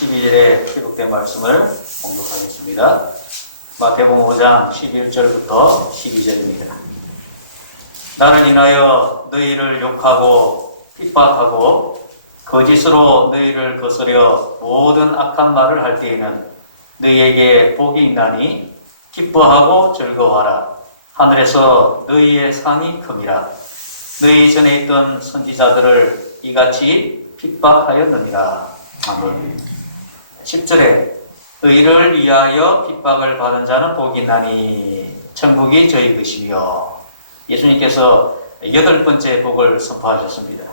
12절에 기록된 말씀을 공독하겠습니다. 마태복음 5장 11절부터 12절입니다. 나를 인하여 너희를 욕하고 핍박하고 거짓으로 너희를 거스려 모든 악한 말을 할 때에는 너희에게 복이 있나니 기뻐하고 즐거워하라. 하늘에서 너희의 상이 큼이라. 너희 전에 있던 선지자들을 이같이 핍박하였느니라. 아멘. 10절에 너희를 위하여 핍박을 받은 자는 복이 있나니 천국이 저희 것이며, 예수님께서 8번째 복을 선포하셨습니다.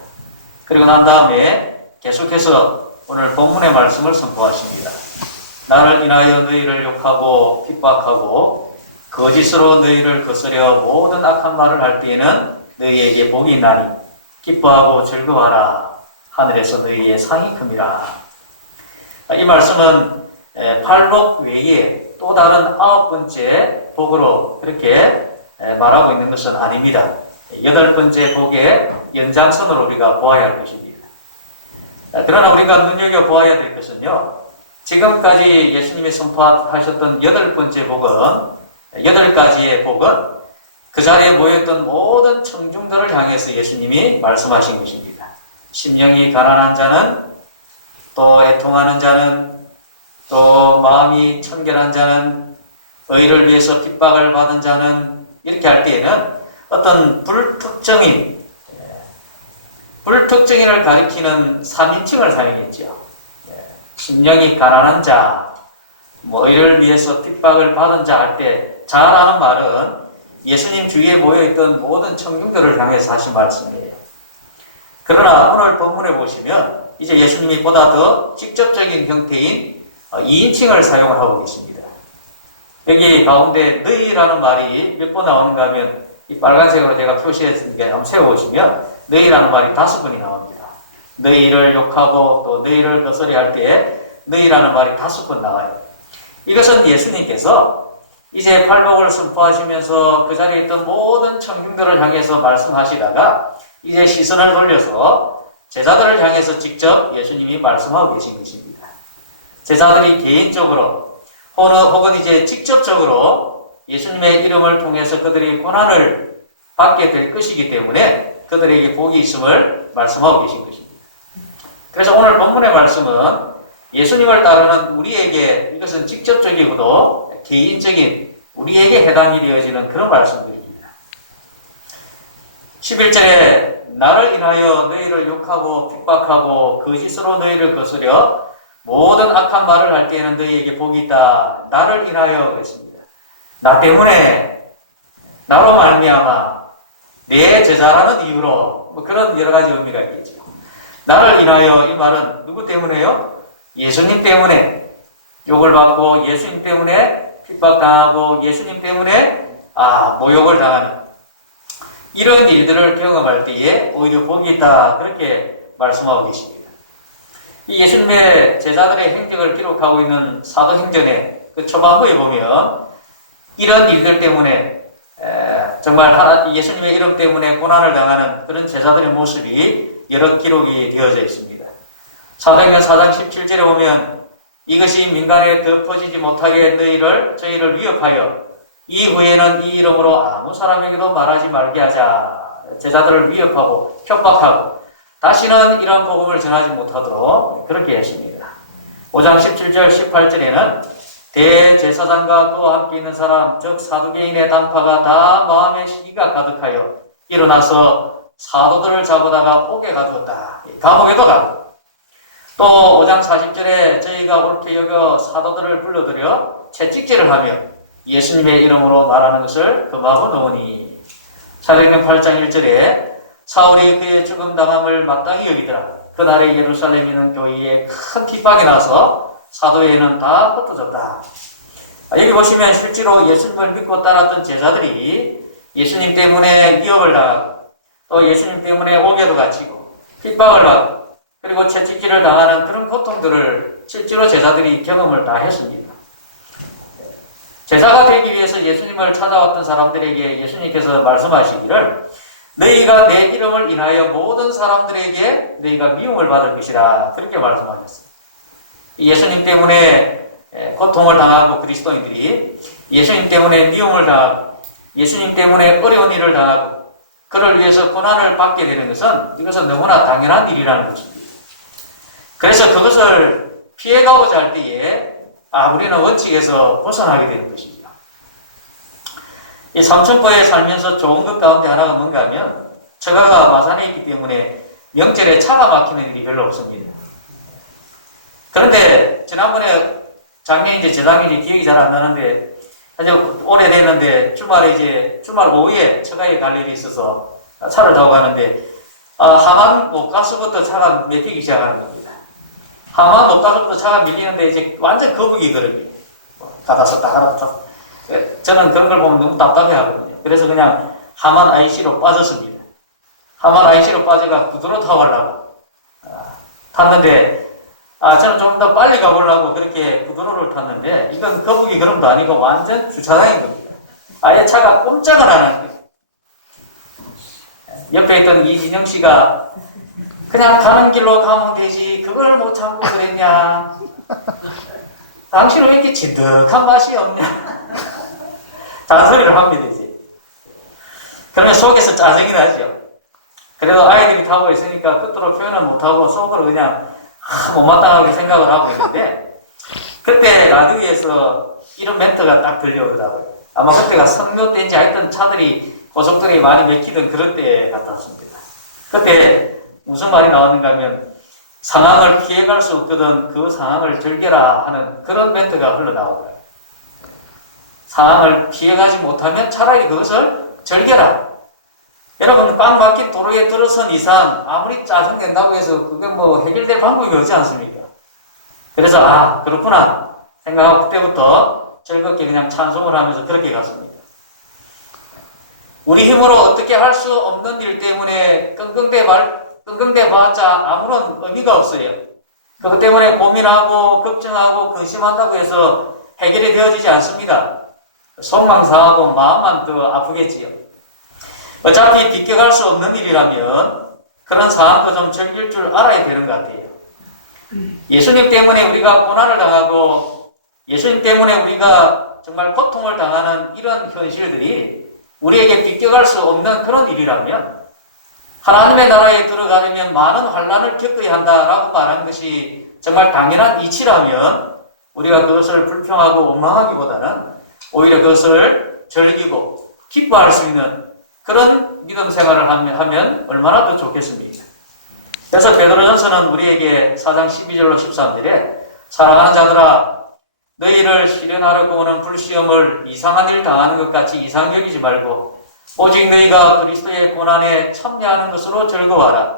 그리고 난 다음에 계속해서 오늘 본문의 말씀을 선포하십니다. 나를 인하여 너희를 욕하고 핍박하고 거짓으로 너희를 거스려 모든 악한 말을 할 때에는 너희에게 복이 있나니 기뻐하고 즐거워하라. 하늘에서 너희의 상이 큼이라. 이 말씀은 팔복 외에 또 다른 9번째 복으로 그렇게 말하고 있는 것은 아닙니다. 8번째 복의 연장선으로 우리가 보아야 할 것입니다. 그러나 우리가 눈여겨보아야 될 것은요, 지금까지 예수님이 선포하셨던 8번째 복은, 8가지의 복은 그 자리에 모였던 모든 청중들을 향해서 예수님이 말씀하신 것입니다. 심령이 가난한 자는, 또 애통하는 자는, 또 마음이 청결한 자는, 의를 위해서 핍박을 받은 자는, 이렇게 할 때에는 어떤 불특정인을 가리키는 3인칭을 사용했죠. 심령이 가난한 자, 의를 위해서 핍박을 받은 자 할 때 자라는 말은 예수님 주위에 모여있던 모든 청중들을 향해서 하신 말씀이에요. 그러나 오늘 본문에 보시면 이제 예수님이 보다 더 직접적인 형태인 2인칭을 사용을 하고 계십니다. 여기 가운데 너희라는 말이 몇 번 나오는가 하면 이 빨간색으로 제가 표시했으니까 한번 세워보시면 너희라는 말이 5번이 나옵니다. 너희를 욕하고 또 너희를 거스려 할 때 너희라는 말이 5번 나와요. 이것은 예수님께서 이제 팔복을 선포하시면서 그 자리에 있던 모든 청중들을 향해서 말씀하시다가 이제 시선을 돌려서 제자들을 향해서 직접 예수님이 말씀하고 계신 것입니다. 제자들이 개인적으로 혹은 이제 직접적으로 예수님의 이름을 통해서 그들이 고난을 받게 될 것이기 때문에 그들에게 복이 있음을 말씀하고 계신 것입니다. 그래서 오늘 본문의 말씀은 예수님을 따르는 우리에게 이것은 직접적이고도 개인적인 우리에게 해당이 되어지는 그런 말씀들입니다. 11절에 나를 인하여 너희를 욕하고 핍박하고 거짓으로 너희를 거스려 모든 악한 말을 할 때에는 너희에게 복이 있다. 나를 인하여 그랬습니다. 나 때문에, 나로 말미암아, 내 제자라는 이유로, 그런 여러 가지 의미가 있겠죠. 나를 인하여, 이 말은 누구 때문에요? 예수님 때문에 욕을 받고, 예수님 때문에 핍박당하고, 예수님 때문에 모욕을 당하는 이런 일들을 경험할 때에 오히려 복이 있다. 그렇게 말씀하고 계십니다. 이 예수님의 제자들의 행적을 기록하고 있는 사도행전의 그 초반부에 보면 이런 일들 때문에 정말 예수님의 이름 때문에 고난을 당하는 그런 제자들의 모습이 여러 기록이 되어져 있습니다. 사도행전 4장 17절에 보면 이것이 민간에 덮어지지 못하게 저희를 위협하여 이후에는 이 이름으로 아무 사람에게도 말하지 말게 하자. 제자들을 위협하고 협박하고 다시는 이런 복음을 전하지 못하도록 그렇게 했습니다. 5장 17절 18절에는 대제사장과 그와 함께 있는 사람 즉 사두개인의 당파가 다 마음에 시기가 가득하여 일어나서 사도들을 잡아다가 옥에 가두었다. 감옥에도 가고 또 5장 40절에 저희가 옳게 여겨 사도들을 불러들여 채찍질을 하며 예수님의 이름으로 말하는 것을 금하고 놓으니, 사도행전 8장 1절에 사울이 그의 죽음 당함을 마땅히 여기더라. 그날에 예루살렘에 있는 교회에 큰 핍박이 나서 사도회는 다 흩어졌다. 여기 보시면 실제로 예수님을 믿고 따랐던 제자들이 예수님 때문에 미혹을 당하고 또 예수님 때문에 옥에도 갇히고 핍박을 받고 그리고 채찍질을 당하는 그런 고통들을 실제로 제자들이 경험을 다 했습니다. 제자가 되기 위해서 예수님을 찾아왔던 사람들에게 예수님께서 말씀하시기를 너희가 내 이름을 인하여 모든 사람들에게 너희가 미움을 받을 것이라 그렇게 말씀하셨습니다. 예수님 때문에 고통을 당하고 그리스도인들이 예수님 때문에 미움을 당하고 예수님 때문에 어려운 일을 당하고 그를 위해서 고난을 받게 되는 것은 이것은 너무나 당연한 일이라는 것입니다. 그래서 그것을 피해가고자 할 때에 우리는 원칙에서 벗어나게 되는 것입니다. 이 삼천포에 살면서 좋은 것 가운데 하나가 뭔가 하면 처가가 마산에 있기 때문에 명절에 차가 막히는 일이 별로 없습니다. 그런데 지난번에 작년인지 재작년인지 기억이 잘 안 나는데 아주 오래됐는데 주말 오후에 처가에 갈 일이 있어서 차를 타고 가는데 하만 못 가서부터 차가 막히기 시작하는 겁니다. 하만 못 가서부터 차가 밀리는데 이제 완전 거북이거든요. 가다 썼다 가다 썼다. 저는 그런 걸 보면 너무 답답해 하거든요. 그래서 그냥 하만 IC로 빠졌습니다. 하만 IC로 빠져가 구도로 타고 가려고 탔는데 저는 좀 더 빨리 가보려고 그렇게 구도로를 탔는데 이건 거북이 걸음도 아니고 완전 주차장인 겁니다. 아예 차가 꼼짝을 안 하는 거예요. 옆에 있던 이진영 씨가 그냥 가는 길로 가면 되지 그걸 못 참고 그랬냐. 당신은 왜 이렇게 진득한 맛이 없냐. 잔소리를 합니다 이제. 그러면 속에서 짜증이 나죠. 그래도 아이들이 타고 있으니까 끝으로 표현을 못하고 속으로 그냥 못마땅하게 생각을 하고 있는데 그때 라디오에서 이런 멘트가 딱 들려오더라고요. 아마 그때가 성묘 때인지 하여튼 차들이 고속도로에 많이 막히던 그런 때 같았습니다. 그때 무슨 말이 나왔는가 하면 상황을 피해갈 수 없거든 그 상황을 즐겨라 하는 그런 멘트가 흘러나오더라고요. 상황을 피해가지 못하면 차라리 그것을 즐겨라. 여러분 꽉 막힌 도로에 들어선 이상 아무리 짜증낸다고 해서 그게 뭐 해결될 방법이 없지 않습니까? 그래서 그렇구나 생각하고 그때부터 즐겁게 그냥 찬송을 하면서 그렇게 갔습니다. 우리 힘으로 어떻게 할 수 없는 일 때문에 끙끙대 봤자 아무런 의미가 없어요. 그것 때문에 고민하고 걱정하고 근심한다고 해서 해결이 되어지지 않습니다. 속만 상하고 마음만 더 아프겠지요. 어차피 비껴갈 수 없는 일이라면 그런 상황도 좀 즐길 줄 알아야 되는 것 같아요. 예수님 때문에 우리가 고난을 당하고 예수님 때문에 우리가 정말 고통을 당하는 이런 현실들이 우리에게 비껴갈 수 없는 그런 일이라면 하나님의 나라에 들어가려면 많은 환난을 겪어야 한다라고 말하는 것이 정말 당연한 이치라면 우리가 그것을 불평하고 원망하기보다는 오히려 그것을 즐기고 기뻐할 수 있는 그런 믿음 생활을 하면 얼마나 더 좋겠습니까? 그래서 베드로전서는 우리에게 4장 12절로 13절에 사랑하는 자들아 너희를 시련하려고 오는 불시험을 이상한 일 당하는 것 같이 이상 여기지 말고 오직 너희가 그리스도의 고난에 참여하는 것으로 즐거워하라.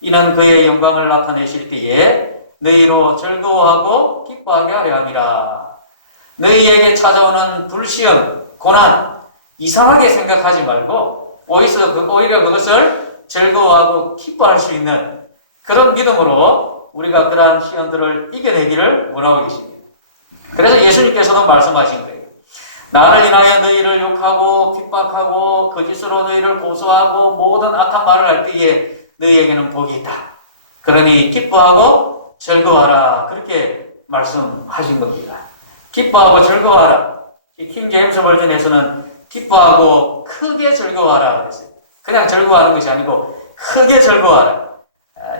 이는 그의 영광을 나타내실 때에 너희로 즐거워하고 기뻐하게 하려 함이라. 너희에게 찾아오는 불시험, 고난 이상하게 생각하지 말고 오히려 그것을 즐거워하고 기뻐할 수 있는 그런 믿음으로 우리가 그러한 시험들을 이겨내기를 원하고 계십니다. 그래서 예수님께서도 말씀하신 거예요. 나를 인하여 너희를 욕하고 핍박하고 거짓으로 너희를 고소하고 모든 악한 말을 할 때에 너희에게는 복이 있다. 그러니 기뻐하고 즐거워하라. 그렇게 말씀하신 겁니다. 기뻐하고 즐거워하라. 이 킹 제임스 버전에서는 기뻐하고 크게 즐거워하라 그랬어요. 그냥 즐거워하는 것이 아니고 크게 즐거워하라.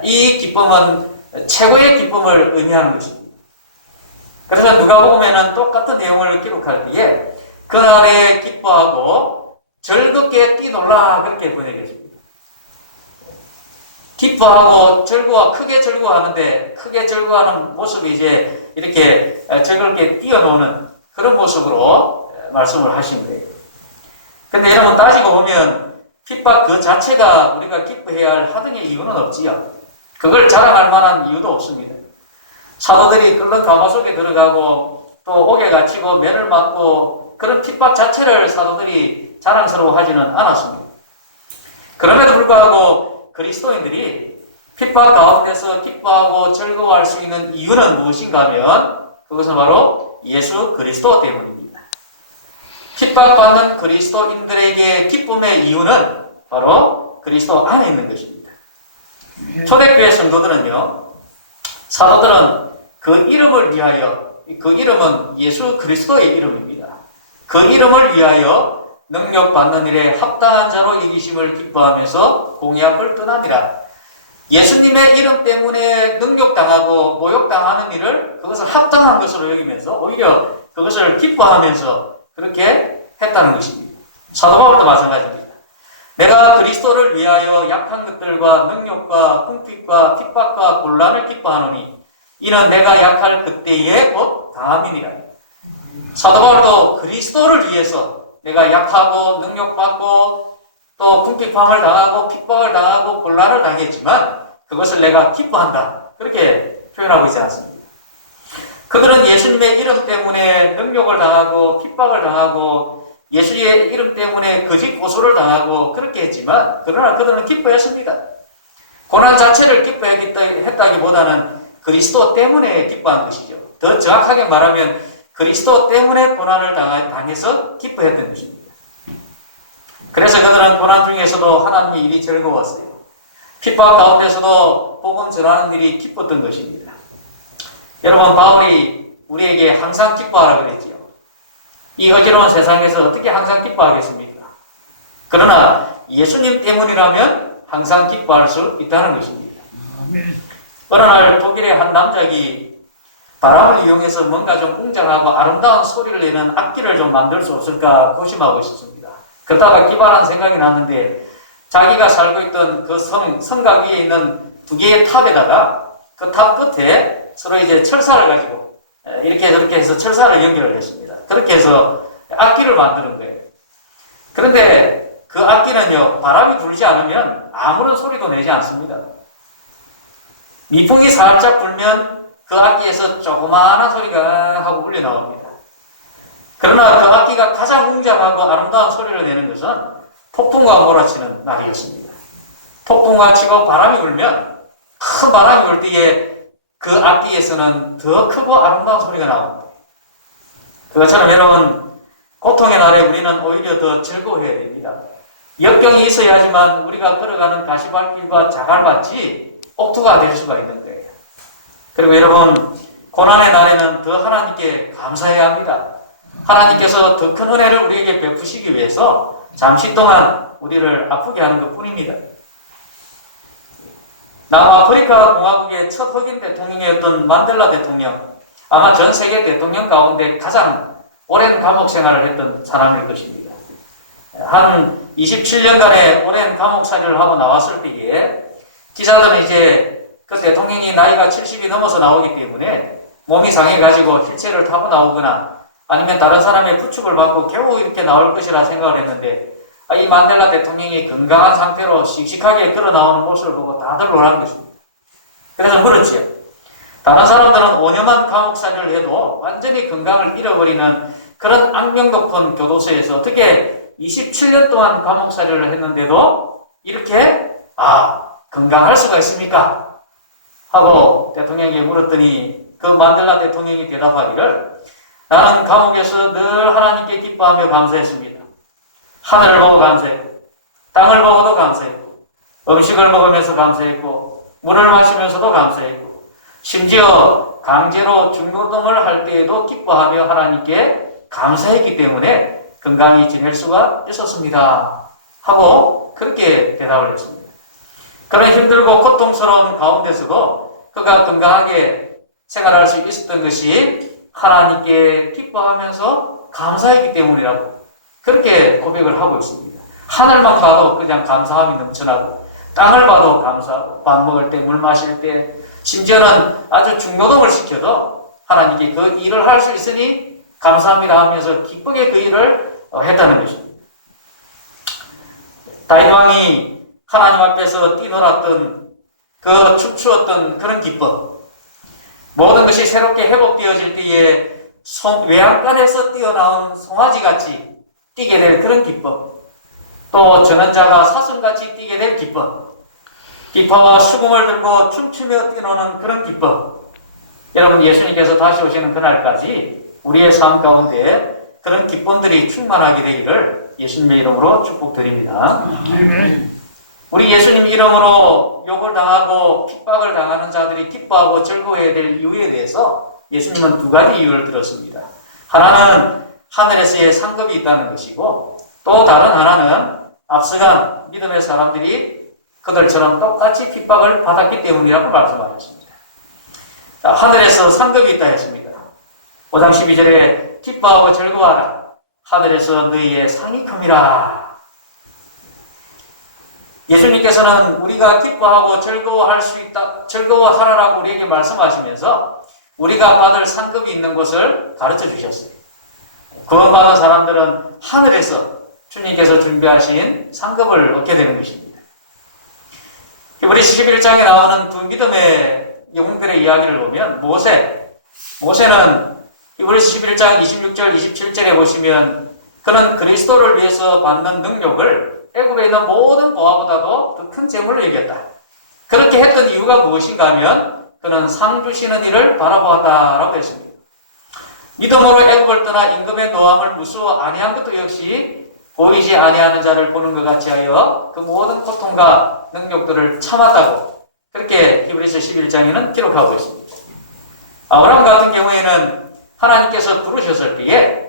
이 기쁨은 최고의 기쁨을 의미하는 것입니다. 그래서 누가복음에는 똑같은 내용을 기록할 때에 그날에 기뻐하고 즐겁게 뛰놀라 그렇게 번역했습니다. 기뻐하고 크게 즐거워하는데 크게 즐거워하는 모습이 이제 이렇게 즐겁게 뛰어노는 그런 모습으로 말씀을 하신 거예요. 근데 여러분 따지고 보면 핍박 그 자체가 우리가 기뻐해야 할 하등의 이유는 없지요. 그걸 자랑할 만한 이유도 없습니다. 사도들이 끓는 가마 속에 들어가고 또 옥에 갇히고 매를 맞고 그런 핍박 자체를 사도들이 자랑스러워하지는 않았습니다. 그럼에도 불구하고 그리스도인들이 핍박 가운데서 기뻐하고 즐거워할 수 있는 이유는 무엇인가 하면 그것은 바로 예수 그리스도 때문입니다. 핍박받는 그리스도인들에게 기쁨의 이유는 바로 그리스도 안에 있는 것입니다. 초대교회 성도들은요, 사도들은 그 이름을 위하여, 그 이름은 예수 그리스도의 이름입니다. 그 이름을 위하여 능력받는 일에 합당한 자로 여기심을 기뻐하면서 공의 앞을 떠납니다. 예수님의 이름 때문에 능력당하고 모욕당하는 일을 그것을 합당한 것으로 여기면서 오히려 그것을 기뻐하면서 그렇게 했다는 것입니다. 사도 바울도 마찬가지입니다. 내가 그리스도를 위하여 약한 것들과 능력과 궁핍과 핍박과 곤란을 기뻐하노니 이는 내가 약할 그때에 곧 다함이니라. 사도 바울도 그리스도를 위해서 내가 약하고 능력받고 또 궁핍함을 당하고 핍박을 당하고 곤란을 당했지만 그것을 내가 기뻐한다. 그렇게 표현하고 있지 않습니다. 그들은 예수님의 이름 때문에 능력을 당하고 핍박을 당하고 예수의 이름 때문에 거짓 고소를 당하고 그렇게 했지만 그러나 그들은 기뻐했습니다. 고난 자체를 기뻐했다기보다는 그리스도 때문에 기뻐한 것이죠. 더 정확하게 말하면 그리스도 때문에 고난을 당해서 기뻐했던 것입니다. 그래서 그들은 고난 중에서도 하나님의 일이 즐거웠어요. 핍박 가운데서도 복음 전하는 일이 기뻤던 것입니다. 여러분, 바울이 우리에게 항상 기뻐하라 그랬지요. 이 어지러운 세상에서 어떻게 항상 기뻐하겠습니까? 그러나 예수님 때문이라면 항상 기뻐할 수 있다는 것입니다. 어느 날 독일의 한 남작이 바람을 이용해서 뭔가 좀 웅장하고 아름다운 소리를 내는 악기를 좀 만들 수 없을까 고심하고 있었습니다. 그러다가 기발한 생각이 났는데 자기가 살고 있던 그 성곽 위에 있는 두 개의 탑에다가 그 탑 끝에 서로 이제 철사를 가지고 이렇게 저렇게 해서 철사를 연결을 했습니다. 그렇게 해서 악기를 만드는 거예요. 그런데 그 악기는요, 바람이 불지 않으면 아무런 소리도 내지 않습니다. 미풍이 살짝 불면 그 악기에서 조그마한 소리가 하고 울려 나옵니다. 그러나 그 악기가 가장 웅장하고 아름다운 소리를 내는 것은 폭풍과 몰아치는 날이었습니다. 폭풍과 치고 바람이 불면 큰 바람이 불 때에 그 악기에서는 더 크고 아름다운 소리가 나옵니다. 그것처럼 여러분, 고통의 날에 우리는 오히려 더 즐거워해야 됩니다. 역경이 있어야지만 우리가 걸어가는 가시밭길과 자갈밭이 옥토가 될 수가 있는 거예요. 그리고 여러분, 고난의 날에는 더 하나님께 감사해야 합니다. 하나님께서 더 큰 은혜를 우리에게 베푸시기 위해서 잠시 동안 우리를 아프게 하는 것 뿐입니다. 남아프리카 공화국의 첫 흑인 대통령이었던 만델라 대통령, 아마 전 세계 대통령 가운데 가장 오랜 감옥 생활을 했던 사람일 것입니다. 한 27년간의 오랜 감옥살이를 하고 나왔을 때에 기자들은 이제 그 대통령이 나이가 70이 넘어서 나오기 때문에 몸이 상해가지고 휠체어를 타고 나오거나 아니면 다른 사람의 부축을 받고 겨우 이렇게 나올 것이라 생각을 했는데 이 만델라 대통령이 건강한 상태로 씩씩하게 걸어 나오는 모습을 보고 다들 놀란 것입니다. 그래서 물었지요. 다른 사람들은 5년만 감옥살이를 해도 완전히 건강을 잃어버리는 그런 악명 높은 교도소에서 어떻게 27년 동안 감옥살이를 했는데도 이렇게 건강할 수가 있습니까? 하고 대통령에게 물었더니 그 만델라 대통령이 대답하기를 나는 감옥에서 늘 하나님께 기뻐하며 감사했습니다. 하늘을 보고 감사했고 땅을 보고도 감사했고 음식을 먹으면서 감사했고 물을 마시면서도 감사했고 심지어 강제로 중노동을 할 때에도 기뻐하며 하나님께 감사했기 때문에 건강히 지낼 수가 있었습니다. 하고 그렇게 대답을 했습니다. 그런 힘들고 고통스러운 가운데서도 그가 건강하게 생활할 수 있었던 것이 하나님께 기뻐하면서 감사했기 때문이라고 그렇게 고백을 하고 있습니다. 하늘만 봐도 그냥 감사함이 넘쳐나고 땅을 봐도 감사하고 밥 먹을 때 물 마실 때 심지어는 아주 중노동을 시켜도 하나님께 그 일을 할 수 있으니 감사합니다 하면서 기쁘게 그 일을 했다는 것입니다. 다윗 왕이 하나님 앞에서 뛰놀았던 그 춤추었던 그런 기쁨, 모든 것이 새롭게 회복되어질 때에 외양간에서 뛰어나온 송아지같이 뛰게 될 그런 기쁨, 또 전원자가 사슴같이 뛰게 될 기쁨, 기뻐와 수금을 들고 춤추며 뛰노는 그런 기쁨, 여러분 예수님께서 다시 오시는 그날까지 우리의 삶 가운데 그런 기쁨들이 충만하게 되기를 예수님의 이름으로 축복드립니다. 우리 예수님 이름으로 욕을 당하고 핍박을 당하는 자들이 기뻐하고 즐거워해야 될 이유에 대해서 예수님은 두 가지 이유를 들었습니다. 하나는 하늘에서의 상급이 있다는 것이고, 또 다른 하나는 앞서간 믿음의 사람들이 그들처럼 똑같이 핍박을 받았기 때문이라고 말씀하셨습니다. 자, 하늘에서 상급이 있다 했습니다. 5장 12절에 기뻐하고 즐거워하라. 하늘에서 너희의 상이 큼이라. 예수님께서는 우리가 기뻐하고 즐거워할 수 있다, 즐거워하라라고 우리에게 말씀하시면서 우리가 받을 상급이 있는 곳을 가르쳐 주셨어요. 구원받은 사람들은 하늘에서 주님께서 준비하신 상급을 얻게 되는 것입니다. 히브리서 11장에 나오는 두 믿음의 영웅들의 이야기를 보면 모세는 히브리서 11장 26절, 27절에 보시면 그는 그리스도를 위해서 받는 능력을 애굽에 있는 모든 보화보다도 더 큰 재물로 여겼다. 그렇게 했던 이유가 무엇인가 하면 그는 상 주시는 일을 바라보았다라고 했습니다. 믿음으로 애굽을 떠나 임금의 노함을 무수워 아니한 것도 역시 보이지 아니하는 자를 보는 것 같이 하여 그 모든 고통과 능력들을 참았다고 그렇게 히브리서 11장에는 기록하고 있습니다. 아브라함 같은 경우에는 하나님께서 부르셨을 때에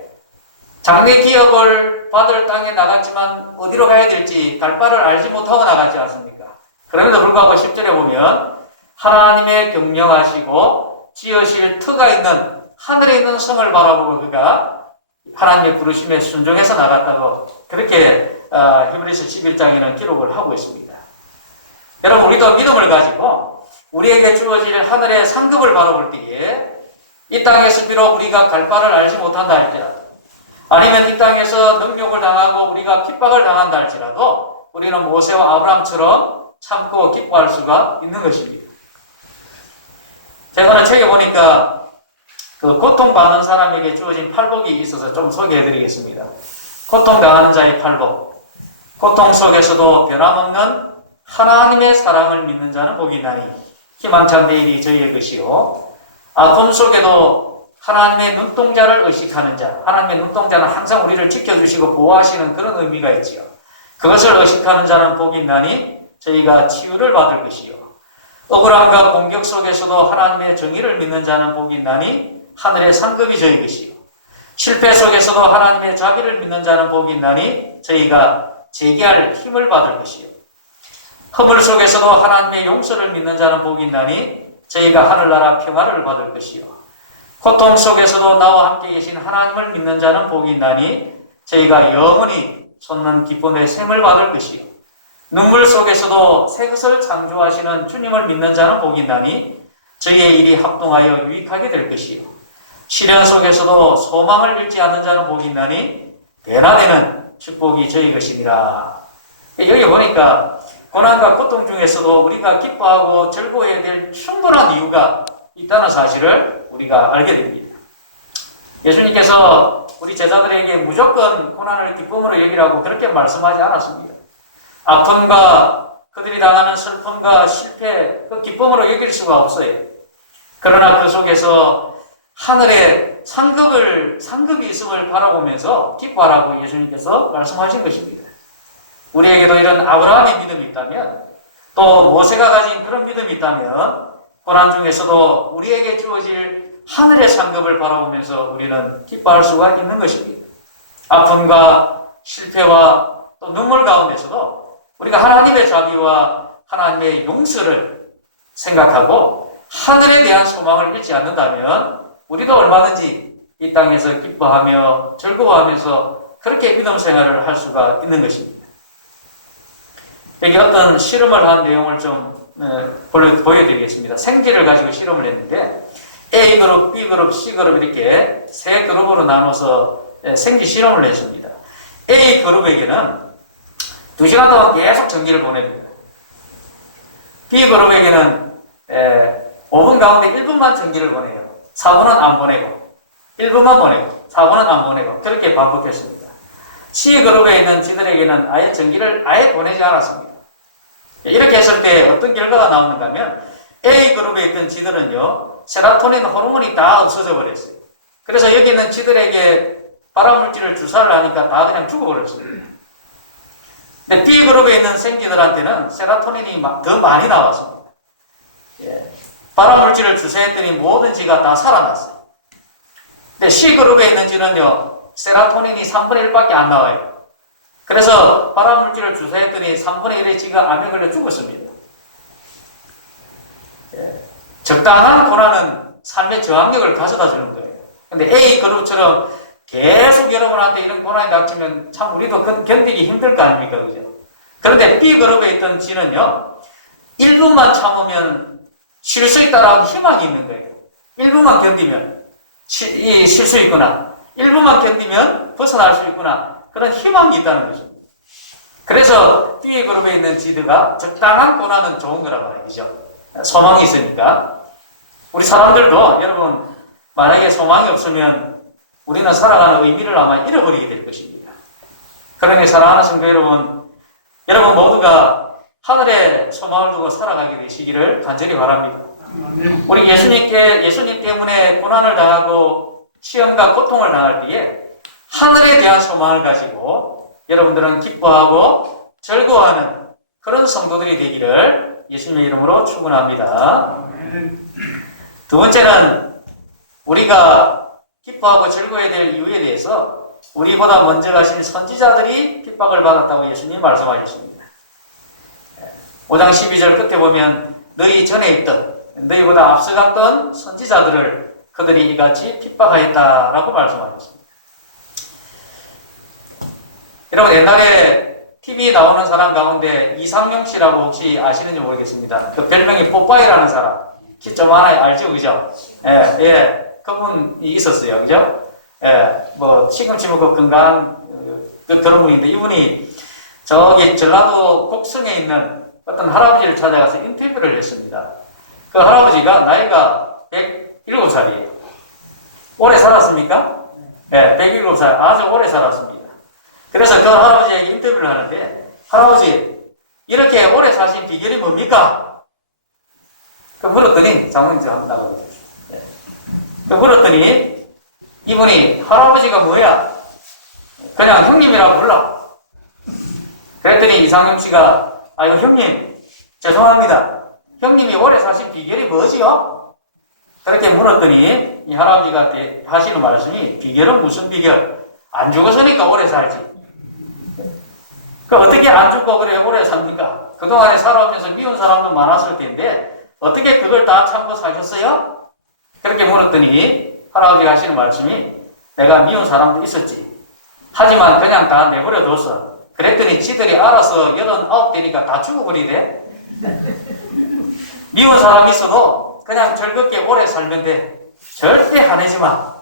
장래 기업을 받을 땅에 나갔지만 어디로 가야 될지 갈 바를 알지 못하고 나가지 않습니까? 그럼에도 불구하고 10절에 보면 하나님의 경영하시고 지으실 터가 있는 하늘에 있는 성을 바라보고 그가 하나님의 부르심에 순종해서 나갔다고 그렇게 히브리서 11장에는 기록을 하고 있습니다. 여러분, 우리도 믿음을 가지고 우리에게 주어질 하늘의 상급을 바라볼 때에 이 땅에서 비록 우리가 갈 바를 알지 못한다 할지라도, 아니면 이 땅에서 능욕을 당하고 우리가 핍박을 당한다 할지라도 우리는 모세와 아브라함처럼 참고 기뻐할 수가 있는 것입니다. 제가 오늘 책에 보니까 그 고통받는 사람에게 주어진 팔복이 있어서 좀 소개해드리겠습니다. 고통당하는 자의 팔복. 고통 속에서도 변함없는 하나님의 사랑을 믿는 자는 복이 나니 희망찬 내일이 저희의 것이요. 아픔 속에도 하나님의 눈동자를 의식하는 자. 하나님의 눈동자는 항상 우리를 지켜주시고 보호하시는 그런 의미가 있지요. 그것을 의식하는 자는 복이 나니 저희가 치유를 받을 것이요. 억울함과 공격 속에서도 하나님의 정의를 믿는 자는 복이 나니 하늘의 상급이 저희 것이요. 실패 속에서도 하나님의 자비를 믿는 자는 복이 나니 저희가 재기할 힘을 받을 것이요. 허물 속에서도 하나님의 용서를 믿는 자는 복이 나니 저희가 하늘나라 평화를 받을 것이요. 고통 속에서도 나와 함께 계신 하나님을 믿는 자는 복이 나니 저희가 영원히 솟는 기쁨의 샘을 받을 것이요. 눈물 속에서도 새 것을 창조하시는 주님을 믿는 자는 복이 나니 저희의 일이 합동하여 유익하게 될 것이요. 시련 속에서도 소망을 잃지 않는 자는 복이 나니 되나되는 축복이 저희 것이니라. 여기 보니까 고난과 고통 중에서도 우리가 기뻐하고 즐거워해야 될 충분한 이유가 있다는 사실을 우리가 알게 됩니다. 예수님께서 우리 제자들에게 무조건 고난을 기쁨으로 여기라고 그렇게 말씀하지 않았습니다. 아픔과 그들이 당하는 슬픔과 실패, 그 기쁨으로 여길 수가 없어요. 그러나 그 속에서 하늘에 상급이 있음을 바라보면서 기뻐하라고 예수님께서 말씀하신 것입니다. 우리에게도 이런 아브라함의 믿음이 있다면, 또 모세가 가진 그런 믿음이 있다면 고난 중에서도 우리에게 주어질 하늘의 상급을 바라보면서 우리는 기뻐할 수가 있는 것입니다. 아픔과 실패와 또 눈물 가운데서도 우리가 하나님의 자비와 하나님의 용서를 생각하고 하늘에 대한 소망을 잃지 않는다면 우리도 얼마든지 이 땅에서 기뻐하며 즐거워하면서 그렇게 믿음 생활을 할 수가 있는 것입니다. 여기 어떤 실험을 한 내용을 좀 보여드리겠습니다. 생지를 가지고 실험을 했는데 A그룹, B그룹, C그룹 이렇게 세 그룹으로 나눠서 생지 실험을 했습니다. A그룹에게는 2시간 동안 계속 전기를 보냅니다. B그룹에게는 5분 가운데 1분만 전기를 보내요. 4분은 안 보내고 1분만 보내고 4분은 안 보내고 그렇게 반복했습니다. C그룹에 있는 지들에게는 아예 전기를 아예 보내지 않았습니다. 이렇게 했을 때 어떤 결과가 나오는가 하면 A그룹에 있던 지들은요, 세라토닌 호르몬이 다 없어져 버렸어요. 그래서 여기 있는 지들에게 발암물질을 주사를 하니까 다 그냥 죽어버렸습니다. 근데 B그룹에 있는 생쥐들한테는 세로토닌이 더 많이 나왔습니다. 예. 발암물질을 주사했더니 모든 쥐가 다 살아났어요. 근데 C그룹에 있는 쥐는요, 세로토닌이 3분의 1밖에 안 나와요. 그래서 발암물질을 주사했더니 3분의 1의 쥐가 암에 걸려 죽었습니다. 예. 적당한 고난은 삶의 저항력을 가져다 주는 거예요. 근데 A그룹처럼 계속 여러분한테 이런 고난이 닥치면 참 우리도 견디기 힘들 거 아닙니까? 그죠? 그런데 B그룹에 있던 쥐는요, 1분만 참으면 쉴 수 있다라는 희망이 있는 거예요. 1분만 견디면 쉴 수 있구나. 1분만 견디면 벗어날 수 있구나. 그런 희망이 있다는 것입니다. 그래서 B그룹에 있는 쥐들가 적당한 고난은 좋은 거라고 말이죠. 소망이 있으니까. 우리 사람들도 여러분, 만약에 소망이 없으면 우리는 살아가는 의미를 아마 잃어버리게 될 것입니다. 그러니 사랑하는 성도 여러분, 여러분 모두가 하늘에 소망을 두고 살아가게 되시기를 간절히 바랍니다. 우리 예수님 때문에 고난을 당하고 시험과 고통을 당할 때에 하늘에 대한 소망을 가지고 여러분들은 기뻐하고 즐거워하는 그런 성도들이 되기를 예수님의 이름으로 축원합니다. 두 번째는 우리가 기뻐하고 즐거워해야 될 이유에 대해서 우리보다 먼저 가신 선지자들이 핍박을 받았다고 예수님이 말씀하셨습니다. 5장 12절 끝에 보면 너희 전에 있던 너희보다 앞서갔던 선지자들을 그들이 이같이 핍박하였다라고 말씀하셨습니다. 여러분 옛날에 TV 나오는 사람 가운데 이상용 씨라고 혹시 아시는지 모르겠습니다. 그 별명이 뽀빠이라는 사람. 키 좀 하나 알죠? 그죠? 예. 그분이 있었어요. 그죠? 예, 시금치 먹고 건강한 그런 분인데, 이분이 저기 전라도 곡성에 있는 어떤 할아버지를 찾아가서 인터뷰를 했습니다. 그 할아버지가 나이가 107살이에요. 오래 살았습니까? 예, 107살. 아주 오래 살았습니다. 그래서 그 할아버지에게 인터뷰를 하는데, 할아버지, 이렇게 오래 사신 비결이 뭡니까? 그 물었더니, 장모님 좀 한번 나가보세요. 그 물었더니 이분이 할아버지가 뭐야? 그냥 형님이라고 불러. 그랬더니 이상용 씨가 아이고 형님 죄송합니다. 형님이 오래 사신 비결이 뭐지요? 그렇게 물었더니 이 할아버지가 하시는 말씀이 비결은 무슨 비결? 안 죽었으니까 오래 살지. 그 어떻게 안 죽고 그래 오래 삽니까? 그동안에 살아오면서 미운 사람도 많았을 텐데 어떻게 그걸 다 참고 사셨어요? 그렇게 물었더니 할아버지가 하시는 말씀이 내가 미운 사람도 있었지. 하지만 그냥 다 내버려 뒀어. 그랬더니 지들이 알아서 89대니까 다 죽어버리대. 미운 사람 있어도 그냥 즐겁게 오래 살면 돼. 절대 화내지 마.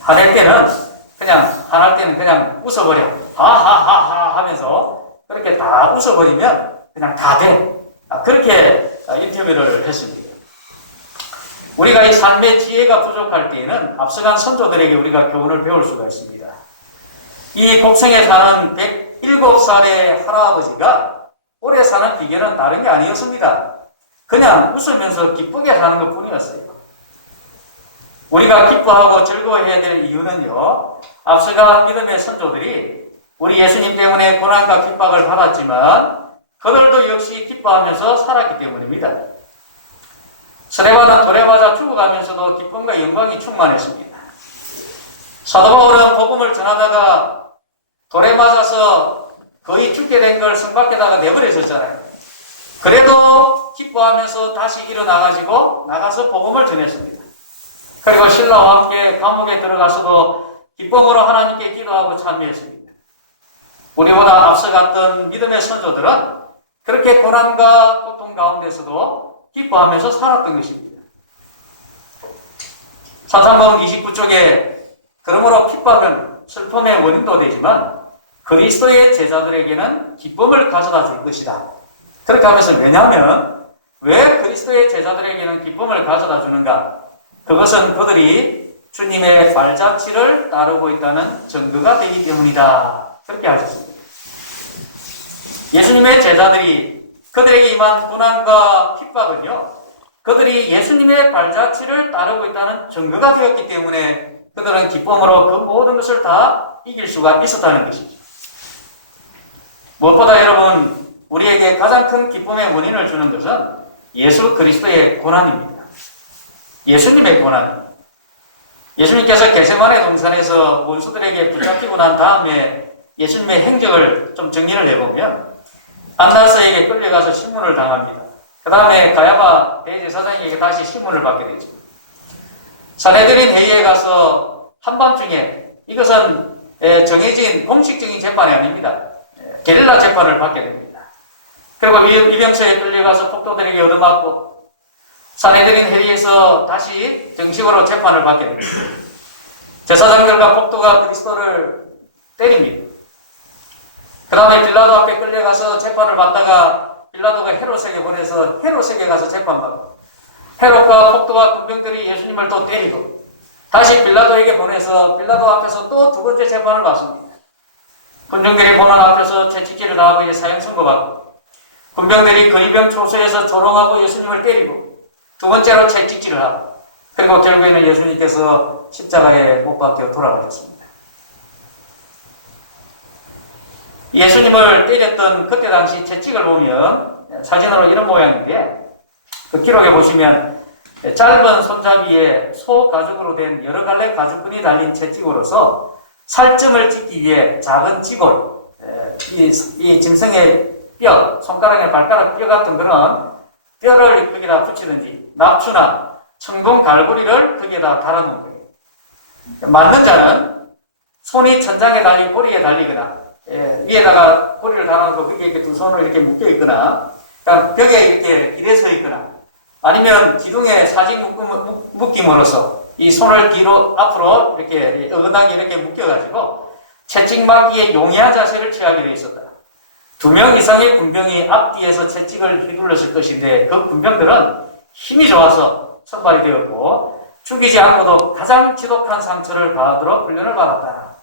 화낼 때는 그냥 웃어버려. 하하하하 하면서 그렇게 다 웃어버리면 그냥 다 돼. 그렇게 인터뷰를 했습니다. 우리가 이 삶의 지혜가 부족할 때에는 앞서간 선조들에게 우리가 교훈을 배울 수가 있습니다. 이 곡성에 사는 107살의 할아버지가 오래 사는 비결은 다른 게 아니었습니다. 그냥 웃으면서 기쁘게 사는 것 뿐이었어요. 우리가 기뻐하고 즐거워해야 될 이유는요, 앞서간 믿음의 선조들이 우리 예수님 때문에 고난과 핍박을 받았지만 그들도 역시 기뻐하면서 살았기 때문입니다. 스데반은 돌에 맞아 죽어가면서도 기쁨과 영광이 충만했습니다. 사도 바울은 복음을 전하다가 돌에 맞아서 거의 죽게 된 걸 성 밖에다가 내버렸었잖아요. 그래도 기뻐하면서 다시 일어나가지고 나가서 복음을 전했습니다. 그리고 신라와 함께 감옥에 들어가서도 기쁨으로 하나님께 기도하고 참여했습니다. 우리보다 앞서갔던 믿음의 선조들은 그렇게 고난과 고통 가운데서도 기뻐하면서 살았던 것입니다. 사사복음 29쪽에 그러므로 핍박은 슬픔의 원인도 되지만 그리스도의 제자들에게는 기쁨을 가져다 줄 것이다. 그렇게 하면서 왜냐하면 왜 그리스도의 제자들에게는 기쁨을 가져다 주는가? 그것은 그들이 주님의 발자취를 따르고 있다는 증거가 되기 때문이다. 그렇게 하셨습니다. 예수님의 제자들이 그들에게 임한 고난과 핍박은요, 그들이 예수님의 발자취를 따르고 있다는 증거가 되었기 때문에 그들은 기쁨으로 그 모든 것을 다 이길 수가 있었다는 것이죠. 무엇보다 여러분, 우리에게 가장 큰 기쁨의 원인을 주는 것은 예수 그리스도의 고난입니다. 예수님의 고난입니다. 예수님께서 겟세마네 동산에서 원수들에게 붙잡히고 난 다음에 예수님의 행적을 좀 정리를 해보면 안나스에게 끌려가서 신문을 당합니다. 그 다음에 가야바 대제사장에게 다시 신문을 받게 되죠. 산헤드린 회의에 가서 한밤중에, 이것은 정해진 공식적인 재판이 아닙니다. 게릴라 재판을 받게 됩니다. 그리고 위병소에 끌려가서 폭도들에게 얻어맞고 산헤드린 회의에서 다시 정식으로 재판을 받게 됩니다. 제사장들과 폭도가 그리스도를 때립니다. 그 다음에 빌라도 앞에 끌려가서 재판을 받다가 빌라도가 헤롯에게 보내서 헤롯에게 가서 재판받고, 헤롯과 폭도와 군병들이 예수님을 또 때리고 다시 빌라도에게 보내서 빌라도 앞에서 또 두 번째 재판을 받습니다. 군중들이 보는 앞에서 채찍질을 당하고 사형 선고받고, 군병들이 근위병 초소에서 조롱하고 예수님을 때리고 두 번째로 채찍질을 하고, 그리고 결국에는 예수님께서 십자가에 못 박혀 돌아가셨습니다. 예수님을 때렸던 그때 당시 채찍을 보면 사진으로 이런 모양인데, 그 기록에 보시면 짧은 손잡이에 소 가죽으로 된 여러 갈래 가죽끈이 달린 채찍으로서 살점을 찍기 위해 작은 지골, 이 짐승의 뼈, 손가락에 발가락 뼈 같은 그런 뼈를 거기다 붙이든지 납추나 청동 갈고리를 거기에다 달아놓은 거예요. 만든 자는 손이 천장에 달린 고리에 달리거나 위에다가 고리를 달아놓고 거기에 이렇게 두 손을 이렇게 묶여 있거나, 그러니까 벽에 이렇게 길에 서 있거나, 아니면 기둥에 사진 묶임으로써 이 손을 뒤로 앞으로 이렇게 어긋나게 이렇게 묶여가지고 채찍 맞기에 용이한 자세를 취하게 되어 있었다. 2명 이상의 군병이 앞뒤에서 채찍을 휘둘렀을 것인데 그 군병들은 힘이 좋아서 선발이 되었고 죽이지 않고도 가장 지독한 상처를 받도록 훈련을 받았다.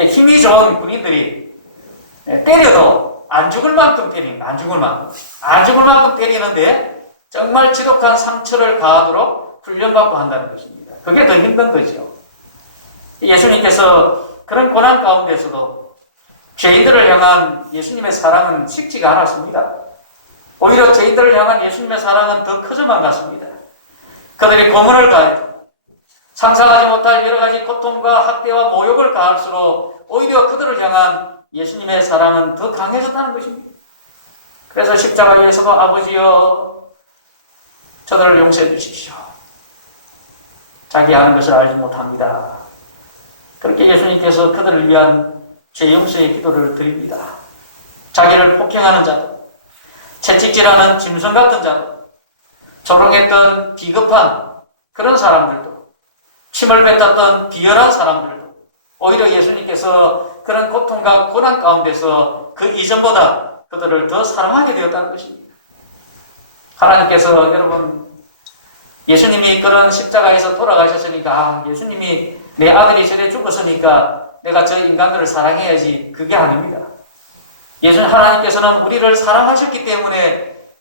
힘이 좋은 군인들이 때려도 안 죽을 만큼 때립니다. 안 죽을 만큼 때리는데 정말 지독한 상처를 가하도록 훈련받고 한다는 것입니다. 그게 더 힘든 거죠. 예수님께서 그런 고난 가운데서도 죄인들을 향한 예수님의 사랑은 식지가 않았습니다. 오히려 죄인들을 향한 예수님의 사랑은 더 커져만 갔습니다. 그들이 고문을 가해도 상상하지 못할 여러 가지 고통과 학대와 모욕을 가할수록 오히려 그들을 향한 예수님의 사랑은 더 강해졌다는 것입니다. 그래서 십자가 위에서도 아버지여 저들을 용서해 주십시오. 자기 하는 것을 알지 못합니다. 그렇게 예수님께서 그들을 위한 죄 용서의 기도를 드립니다. 자기를 폭행하는 자도, 채찍질하는 짐승 같은 자도, 조롱했던 비겁한 그런 사람들도, 침을 뱉었던 비열한 사람들도 오히려 예수님께서 그런 고통과 고난 가운데서 그 이전보다 그들을 더 사랑하게 되었다는 것입니다. 하나님께서 여러분, 예수님이 그런 십자가에서 돌아가셨으니까 예수님이 내 아들이 저래 죽었으니까 내가 저 인간들을 사랑해야지, 그게 아닙니다. 하나님께서는 우리를 사랑하셨기 때문에